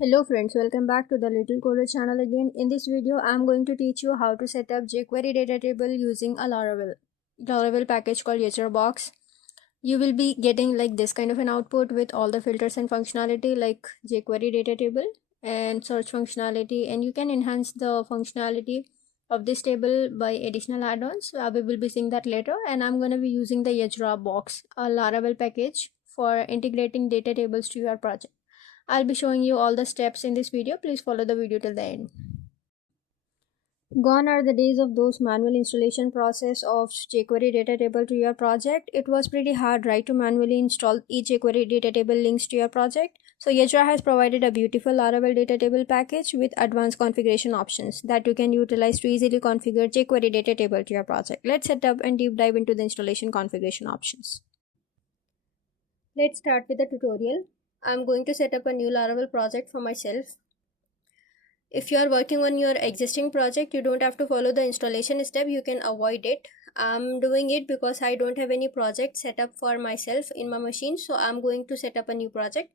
Hello friends, welcome back to the Little Coder channel again. In this video, I'm going to teach you how to set up jQuery data table using a Laravel package called YajraBox. You will be getting like this kind of an output with all the filters and functionality like jQuery data table and search functionality, and you can enhance the functionality of this table by additional add-ons. We will be seeing that later, and I'm going to be using the YajraBox, a Laravel package for integrating data tables to your project. I'll be showing you all the steps in this video. Please follow the video till the end. Gone are the days of those manual installation process of jQuery data table to your project. It was pretty hard, right, to manually install each jQuery data table links to your project. So Yajra has provided a beautiful Laravel data table package with advanced configuration options that you can utilize to easily configure jQuery data table to your project. Let's set up and deep dive into the installation configuration options. Let's start with the tutorial. I'm going to set up a new Laravel project for myself. If you are working on your existing project, you don't have to follow the installation step, you can avoid it. I'm doing it because I don't have any project set up for myself in my machine, so I'm going to set up a new project.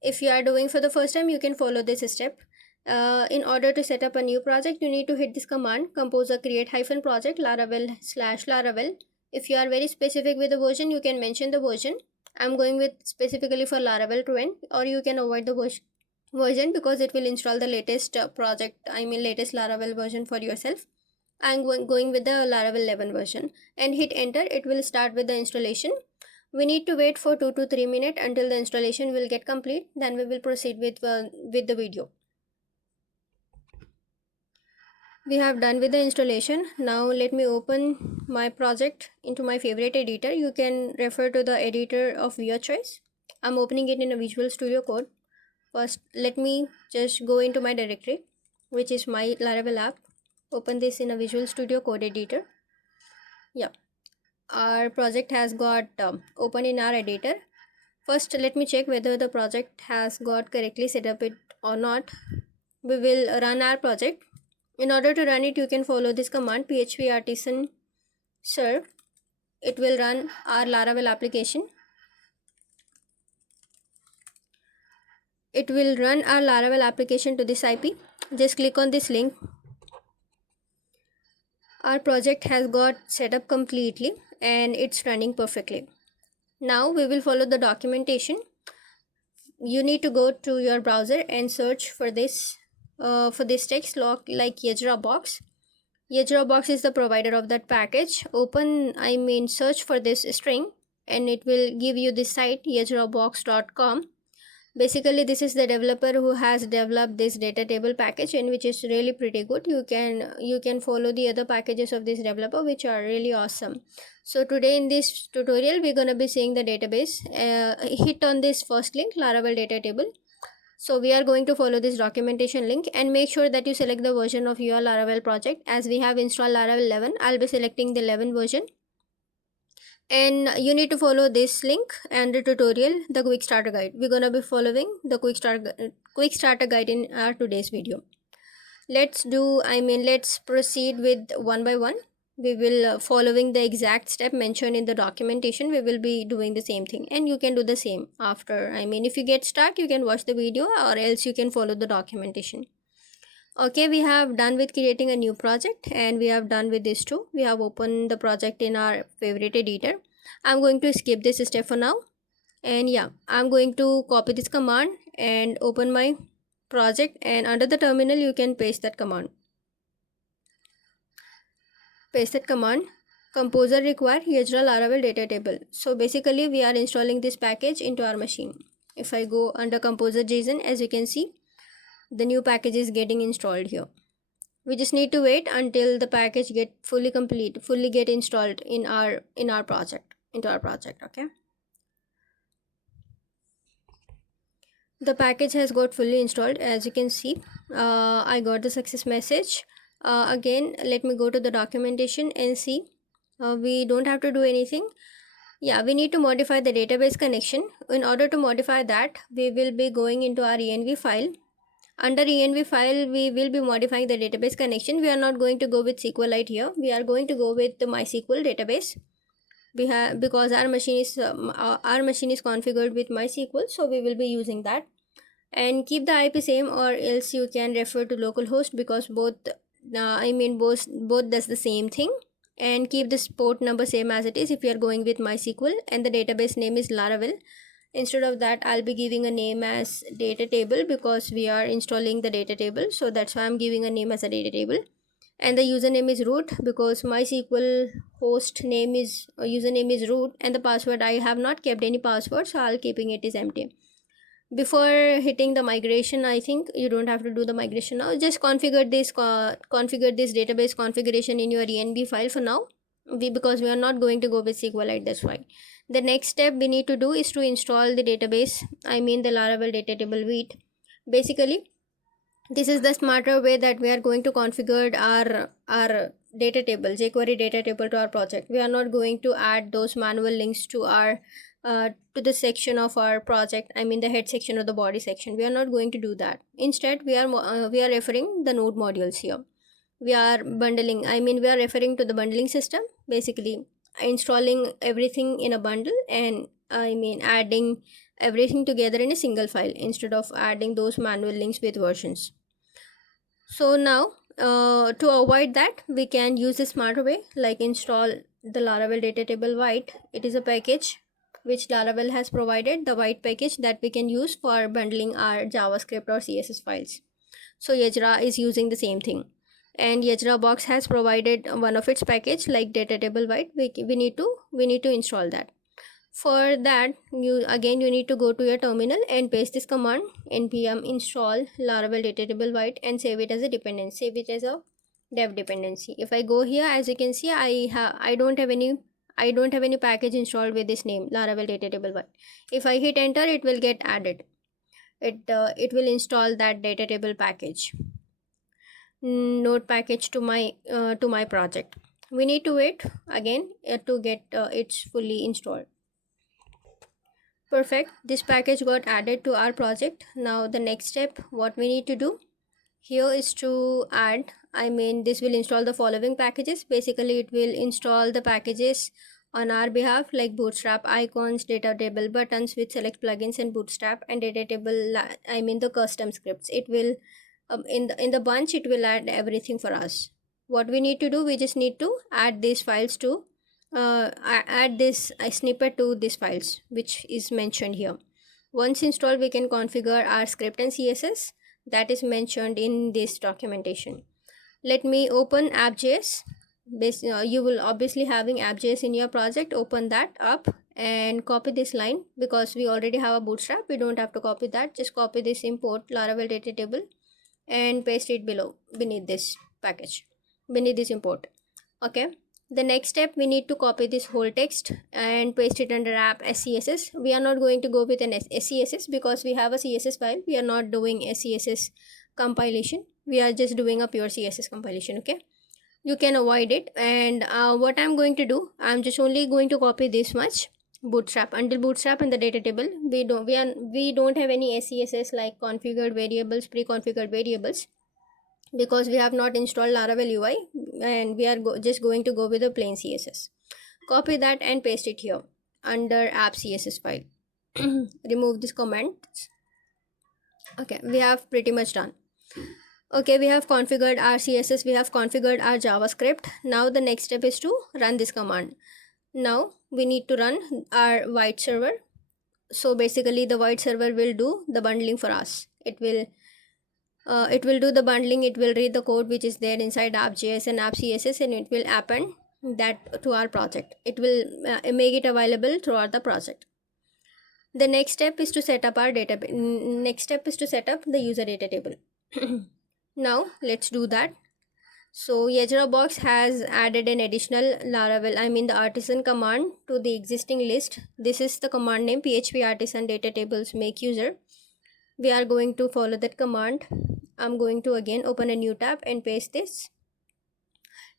If you are doing for the first time, you can follow this step. In order to set up a new project, you need to hit this command, compose a create-project Laravel/Laravel. If you are very specific with the version, you can mention the version. I'm going with specifically for Laravel 12, or you can avoid the version because it will install the latest latest Laravel version for yourself. I'm going with the Laravel 11 version and hit enter. It will start with the installation. We need to wait for 2 to 3 minutes until the installation will get complete. Then we will proceed with the video. We have done with the installation. Now let me open my project into my favorite editor. You can refer to the editor of your choice. I'm opening it in a Visual Studio Code. First, let me just go into my directory, which is my Laravel app. Open this in a Visual Studio Code editor. Yeah, our project has got open in our editor. First, let me check whether the project has got correctly set up it or not. We will run our project. In order to run it, you can follow this command php artisan serve. It will run our Laravel application. It will run our Laravel application to this IP. Just click on this link. Our project has got set up completely and it's running perfectly. Now we will follow the documentation. You need to go to your browser and search for this text like YajraBox. YajraBox is the provider of that package. Search for this string and it will give you this site yajrabox.com. Basically, this is the developer who has developed this data table package, and which is really pretty good. You can follow the other packages of this developer, which are really awesome. So today in this tutorial, we're gonna be seeing the database. Hit on this first link, Laravel data table. So we are going to follow this documentation link and make sure that you select the version of your Laravel project. As we have installed Laravel 11, I'll be selecting the 11 version. And you need to follow this link and the tutorial, the quick starter guide. We're gonna be following the quick starter guide in our today's video. Let's proceed with one by one. We will following the exact step mentioned in the documentation. We will be doing the same thing, and you can do the same after. If you get stuck, you can watch the video, or else you can follow the documentation. Okay, we have done with creating a new project and we have done with this too. We have opened the project in our favorite editor. I'm going to skip this step for now, and yeah, I'm going to copy this command and open my project, and under the terminal you can paste that command. Composer require Yajra Laravel data table. So basically we are installing this package into our machine. If I go under composer JSON, as you can see, the new package is getting installed here. We just need to wait until the package get fully get installed in our project, okay. The package has got fully installed. As you can see, I got the success message. Again, let me go to the documentation and see. We don't have to do anything. Yeah, we need to modify the database connection. In order to modify that, we will be going into our env file. Under env file, we will be modifying the database connection. We are not going to go with SQLite here. We are going to go with the MySQL database. Because our machine is configured with MySQL, so we will be using that. and keep the IP same, or else you can refer to localhost, because both does the same thing. And keep this port number same as it is if you are going with MySQL, and the database name is Laravel. Instead of that, I'll be giving a name as DataTable because we are installing the DataTable, so that's why I'm giving a name as a DataTable. And the username is root because MySQL host name is username is root, and the password, I have not kept any password, so I'll keeping it is empty. Before hitting the migration, I think you don't have to do the migration now. Just configure this database configuration in your env file for now, because we are not going to go with SQLite. That's why the next step we need to do is to install the database, the Laravel datatable with. Basically, this is the smarter way that we are going to configure our data table, jQuery data table, to our project. We are not going to add those manual links to our to the section of our project, the head section or the body section. We are not going to do that. Instead, we are referring the node modules here. We are bundling, we are referring to the bundling system, basically installing everything in a bundle, and adding everything together in a single file instead of adding those manual links with versions. So now to avoid that, we can use a smarter way, like install the Laravel datatable white. It is a package which Laravel has provided, the white package that we can use for bundling our JavaScript or CSS files. So Yajra is using the same thing, and YajraBox has provided one of its package like datatable white. We need to install that. For that, you need to go to your terminal and paste this command npm install Laravel datatable white and save it as a dependency, save it as a dev dependency. If I go here, as you can see, I don't have any package installed with this name Laravel datatable white. If I hit enter, it will get added. It will install that datatable package node package to my project. We need to wait again to get it's fully installed. Perfect, this package got added to our project. Now the next step, what we need to do here is to add, this will install the following packages. Basically, it will install the packages on our behalf, like Bootstrap icons, datatable buttons with select plugins, and Bootstrap and datatable, the custom scripts. It will in the bunch, it will add everything for us. What we need to do, we just need to add these files to add this snippet to these files which is mentioned here. Once installed, we can configure our script and CSS that is mentioned in this documentation. Let me open app.js. You will obviously having app.js in your project. Open that up and copy this line, because we already have a Bootstrap. We don't have to copy that. Just copy this import Laravel datatable and paste it beneath this package, beneath this import. Okay, the next step, we need to copy this whole text and paste it under app SCSS. We are not going to go with an SCSS because we have a CSS file. We are not doing SCSS compilation. We are just doing a pure CSS compilation. Okay, you can avoid it. And what I'm going to do, I'm just only going to copy this much Bootstrap. Until Bootstrap and the data table, we don't have any SCSS like configured variables, pre-configured variables, because we have not installed Laravel UI, and we are just going to go with a plain CSS. Copy that and paste it here under app CSS file. Remove this comment. Okay, we have pretty much done. Okay, we have configured our CSS, we have configured our JavaScript. Now the next step is to run this command. Now we need to run our white server. So basically, the white server will do the bundling for us. It will do the bundling. It will read the code which is there inside app.js and app CSS, and it will append that to our project. It will make it available throughout the project. The next step is to set up our database. Next step is to set up the user data table. Now let's do that. So YajraBox has added an additional Laravel, the artisan command to the existing list. This is the command name php artisan datatables make user. We are going to follow that command. I'm going to again open a new tab and paste this.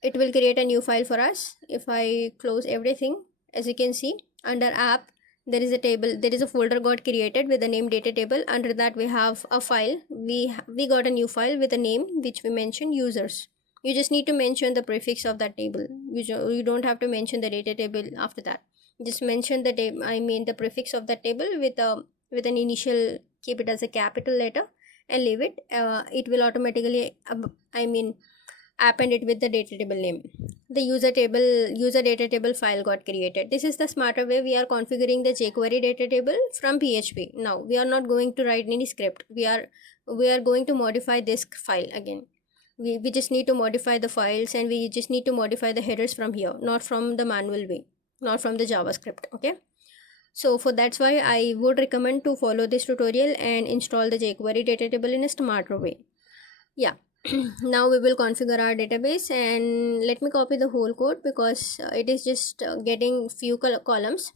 It will create a new file for us. If I close everything, as you can see, under app, there is a table, there is a folder got created with the name datatable. Under that, we have a file. We got a new file with a name which we mentioned users. You just need to mention the prefix of that table. You don't have to mention the data table after that. Just mention the the prefix of that table with an initial keep it as a capital letter and leave it. It will automatically append it with the data table name. The user data table file got created. This is the smarter way we are configuring the jQuery data table from PHP. Now we are not going to write any script. We are going to modify this file again. We just need to modify the files, and we just need to modify the headers from here, not from the manual way, not from the JavaScript. Okay, so for that's why I would recommend to follow this tutorial and install the jQuery data table in a smarter way. Yeah. Now we will configure our database, and let me copy the whole code because it is just getting few columns.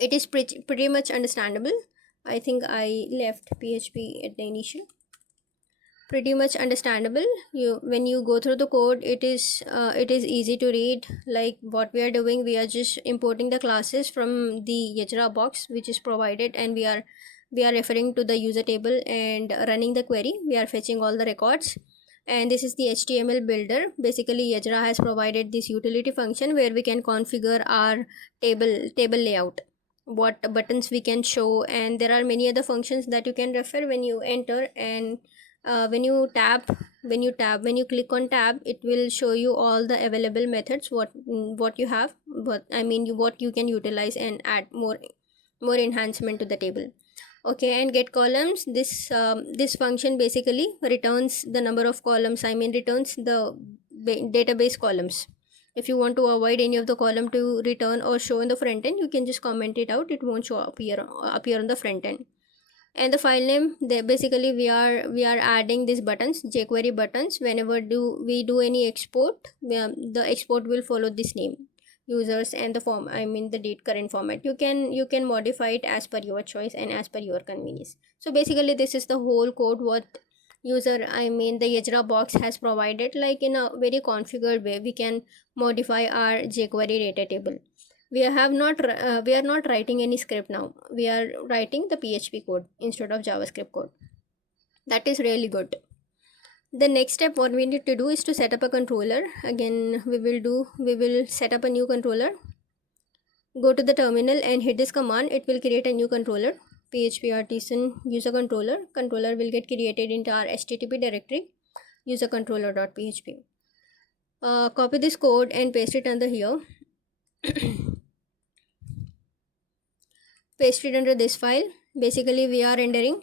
It is pretty much understandable. I think I left PHP at the initial. Pretty much understandable. When you go through the code, it is easy to read. Like what we are doing, we are just importing the classes from the YajraBox which is provided, and we are referring to the user table and running the query. We are fetching all the records, and this is the HTML builder. Basically Yajra has provided this utility function where we can configure our table layout, what buttons we can show, and there are many other functions that you can refer when you enter. And when you click on tab, it will show you all the available methods, what you have, what you can utilize and add more enhancement to the table. Okay, and get columns, this function basically returns the number of columns, returns the database columns. If you want to avoid any of the column to return or show in the front end, you can just comment it out. It won't appear on the front end. And the file name, basically we are adding these buttons, jQuery buttons. Whenever we do any export, the export will follow this name, users, and the form, the date current format. You can modify it as per your choice and as per your convenience. So basically this is the whole code what the YajraBox has provided. Like in a very configured way, we can modify our jQuery data table. We are not writing any script now. We are writing the PHP code instead of JavaScript code. That is really good. The next step what we need to do is to set up a controller. Again, we will set up a new controller. Go to the terminal and hit this command. It will create a new controller, PHP artisan user controller. Controller will get created into our HTTP directory, user controller.php. Copy this code and paste it under here. Paste it under this file. Basically we are rendering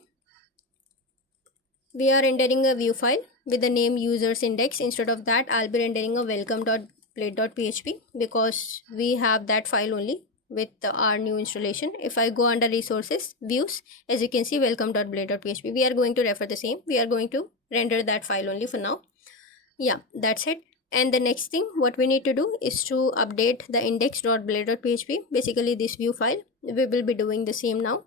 a view file with the name users index. Instead of that, I'll be rendering a welcome.blade.php because we have that file only with our new installation. If I go under resources, views, as you can see, welcome.blade.php, we are going to refer the same. We are going to render that file only for now. Yeah, that's it. And the next thing what we need to do is to update the index.blade.php, basically this view file. We will be doing the same now.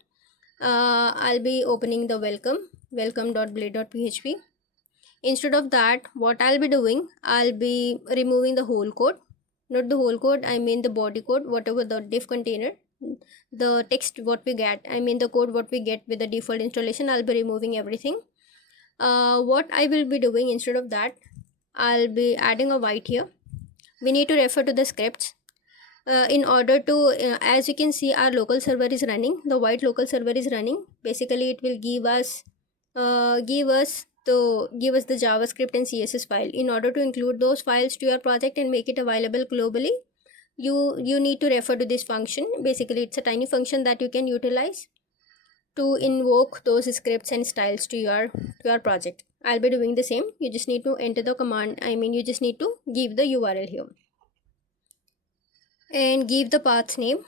I'll be opening the welcome.blade.php. Instead of that, what I'll be doing, I'll be removing the whole code. Not the whole code, the body code, whatever the div container, the text what we get, the code what we get with the default installation. I'll be removing everything. What I will be doing instead of that, I'll be adding a white here. We need to refer to the scripts. In order to, as you can see, our local server is running. The white local server is running. Basically, it will give us the JavaScript and CSS file. In order to include those files to your project and make it available globally, you need to refer to this function. Basically, it's a tiny function that you can utilize to invoke those scripts and styles to your project. I'll be doing the same. You just need to enter the command. You just need to give the URL here and give the path name.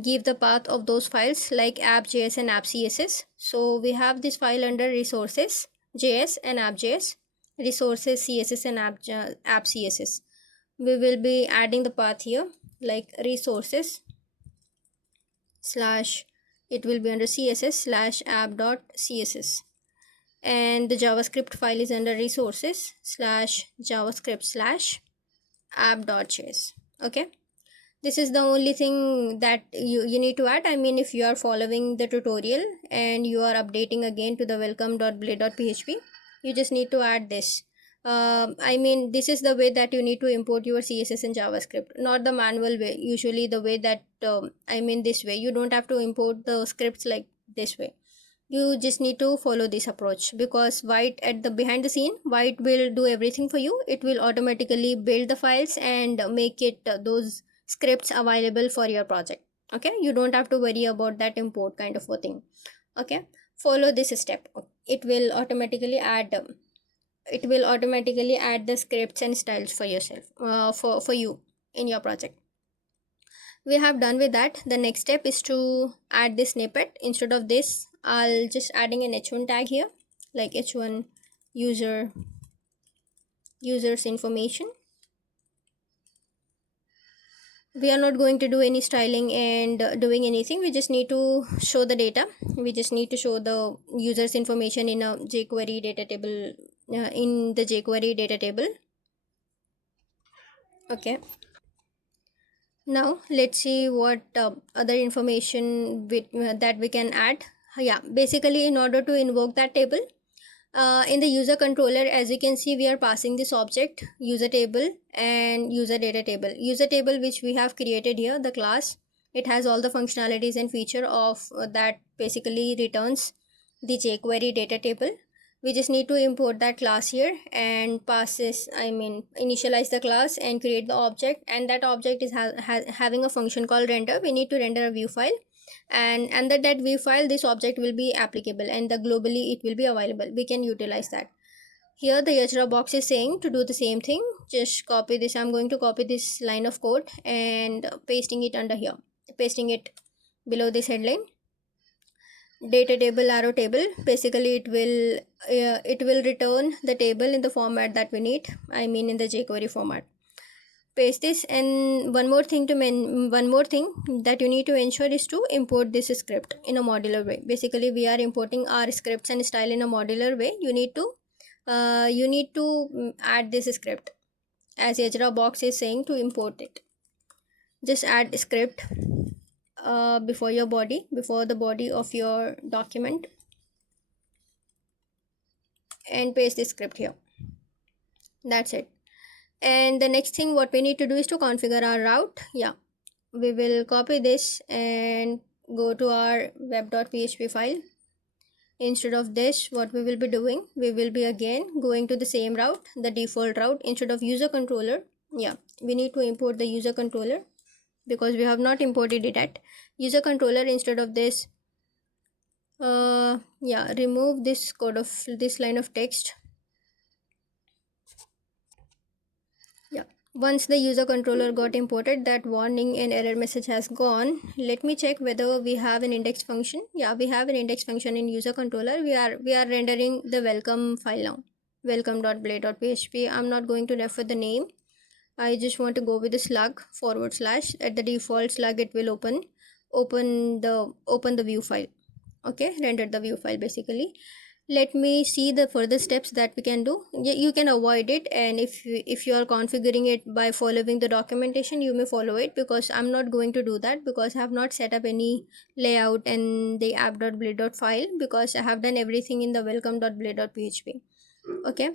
Give the path of those files like app.js and app.css. So we have this file under resources JS and app.js, resources CSS and app.css. We will be adding the path here like resources / it will be under css / app.css, and the JavaScript file is under resources / JavaScript / app.js. Okay, this is the only thing that you need to add. If you are following the tutorial and you are updating again to the welcome.blade.php, you just need to add this. This is the way that you need to import your CSS and JavaScript, not the manual way. Usually the way that this way, you don't have to import the scripts like this way. You just need to follow this approach, because white at the behind the scene, white will do everything for you. It will automatically build the files and make it those scripts available for your project. Okay, you don't have to worry about that import kind of a thing. Okay, follow this step. It will automatically add the scripts and styles for yourself, for you in your project. We have done with that. The next step is to add this snippet. Instead of this, I'll just adding an h1 tag here, like h1 users information. We are not going to do any styling and doing anything. We just need to show the data. We just need to show the users information in a jQuery data table, in the jQuery data table. Okay, now let's see what other information that we can add. Yeah, basically in order to invoke that table, in the user controller, as you can see, we are passing this object user table and user data table. User table, which we have created here, the class, it has all the functionalities and feature of that basically returns the jQuery data table. We just need to import that class here and initialize the class and create the object, and that object is having a function called render. We need to render a view file, and under that view file this object will be applicable, and the globally it will be available. We can utilize that. Here the YajraBox is saying to do the same thing. Just copy this. I'm going to copy this line of code and pasting it under here, pasting it below this headline. Data table arrow table, basically it will return the table in the format that we need, in the jQuery format. Paste this. And one more thing that you need to ensure is to import this script in a modular way. Basically we are importing our scripts and style in a modular way. You need to add this script, as YajraBox is saying to import it. Just add script before the body of your document, and paste the script here. That's it. And the next thing what we need to do is to configure our route. Yeah, we will copy this and go to our web.php file. Instead of this, what we will be doing, we will be again going to the same route, the default route. Instead of user controller, yeah, we need to import the user controller, because we have not imported it at user controller. Instead of this, remove this code of this line of text. Yeah, once the user controller got imported, that warning and error message has gone. Let me check whether we have an index function. Yeah, we have an index function in user controller. We are rendering the welcome file now, welcome.blade.php. I'm not going to refer the name. I just want to go with the slug / at the default slug. It will open the view file. Okay, render the view file basically. Let me see the further steps that we can do. You can avoid it, and if you are configuring it by following the documentation, you may follow it, because I'm not going to do that, because I have not set up any layout and the app.blade.file, because I have done everything in the welcome.blade.php. Okay,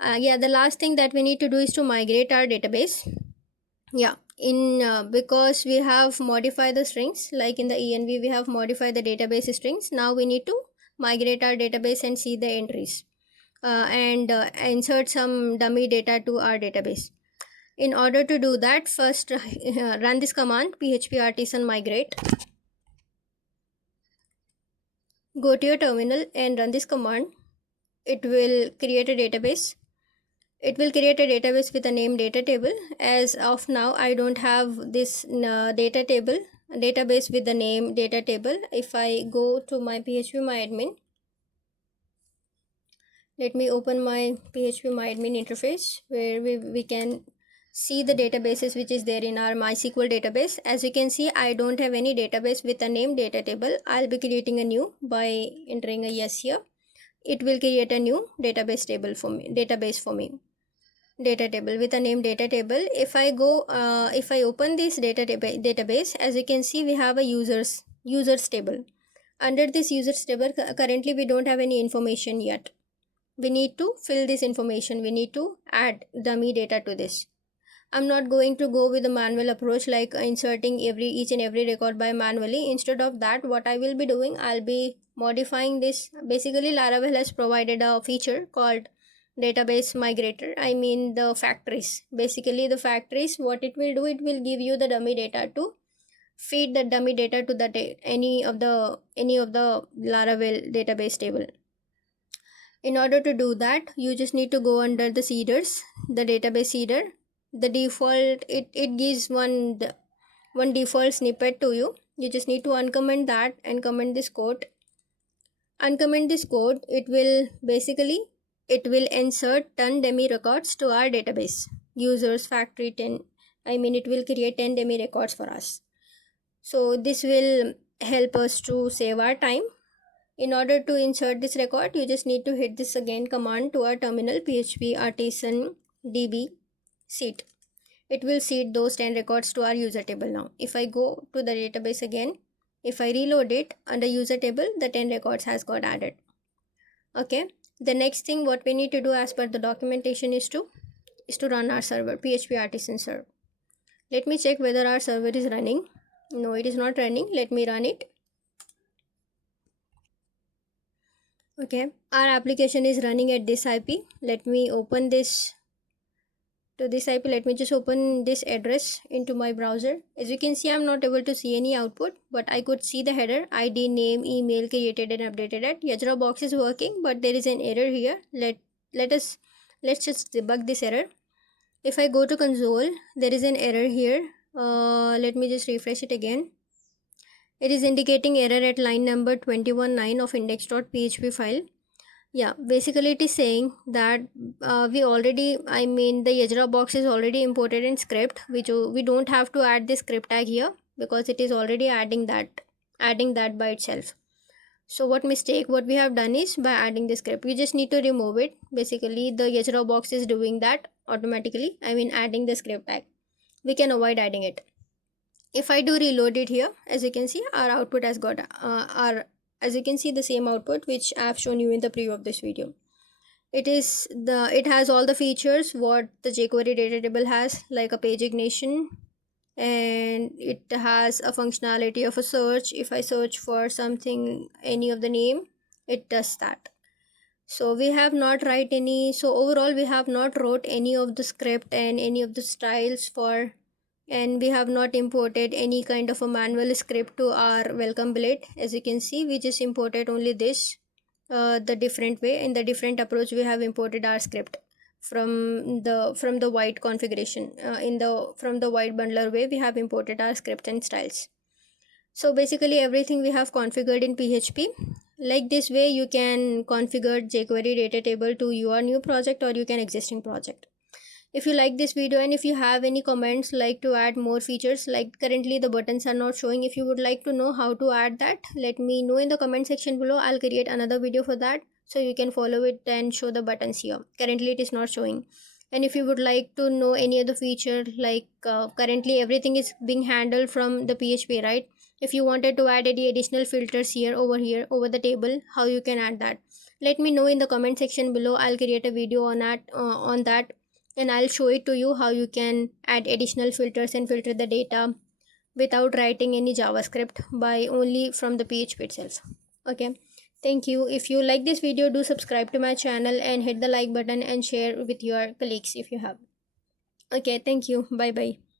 the last thing that we need to do is to migrate our database. Yeah, because we have modified the strings, like in the env we have modified the database strings. Now we need to migrate our database and see the entries, and insert some dummy data to our database. In order to do that, first run this command, php artisan migrate. Go to your terminal and run this command. It will create a database. It will create a database with the name DataTable. As of now, I don't have this database with the name DataTable. If I go to my phpMyAdmin, let me open my phpMyAdmin interface, where we can see the databases which is there in our MySQL database. As you can see, I don't have any database with the name DataTable. I'll be creating a new by entering a yes here. It will create a new database for me. DataTable with the name DataTable. If I open this database, as you can see, we have a users table. Under this users table, currently we don't have any information yet. We need to fill this information. We need to add dummy data to this. I'm not going to go with the manual approach, like inserting each and every record by manually. Instead of that, what I will be doing, I'll be modifying this, basically Laravel has provided a feature called database migrator. I mean the factories. Basically the factories, what it will do, it will give you the dummy data to feed the dummy data to the any of the Laravel database table. In order to do that, you just need to go under the seeders, the database seeder. The default, it gives one default snippet to you. You just need to uncomment that and comment this code. Uncomment this code, it will insert 10 dummy records to our database. Users factory 10, it will create 10 dummy records for us. So this will help us to save our time. In order to insert this record, you just need to hit this again command to our terminal, php artisan db seed. It will seed those 10 records to our user table. Now if I go to the database again, if I reload it under user table, the 10 records has got added. Okay, the next thing what we need to do as per the documentation is to run our server, php artisan serve. Let me check whether our server is running. No, it is not running. Let me run it. Okay, our application is running at this IP. Let me open this to this IP. Let me just open this address into my browser. As you can see, I'm not able to see any output, but I could see the header, ID, name, email, created and updated at. YajraBox is working, but there is an error here. Let's just debug this error. If I go to console, there is an error here. Let me just refresh it again. It is indicating error at line number 21.9 of index.php file. Yeah, basically it is saying that we already, the YajraBox is already imported in script, which we don't have to add this script tag here because it is already adding that by itself. So what we have done is, by adding the script, we just need to remove it. Basically the YajraBox is doing that automatically, adding the script tag. We can avoid adding it. If I do reload it here, as you can see, our output has got as you can see, the same output which I have shown you in the preview of this video. It has all the features what the jQuery DataTable has, like a pagination, and it has a functionality of a search. If I search for something, any of the name, it does that. So we have not overall we have not wrote any of the script and any of the styles and we have not imported any kind of a manual script to our welcome bullet. As you can see, we just imported only this the different way. In the different approach, we have imported our script from the white configuration. From the white bundler way, we have imported our script and styles. So basically everything we have configured in PHP. Like this way you can configure jQuery DataTable to your new project or you can existing project. If you like this video and if you have any comments like to add more features, like currently the buttons are not showing, if you would like to know how to add that, let me know in the comment section below. I'll create another video for that so you can follow it and show the buttons here. Currently it is not showing. And if you would like to know any other feature, like currently everything is being handled from the PHP, right? If you wanted to add any additional filters over the table, how you can add that, let me know in the comment section below. I'll create a video on that and I'll show it to you how you can add additional filters and filter the data without writing any JavaScript, by only from the PHP itself. Okay, thank you. If you like this video, do subscribe to my channel and hit the like button and share with your colleagues if you have. Okay, thank you. Bye bye.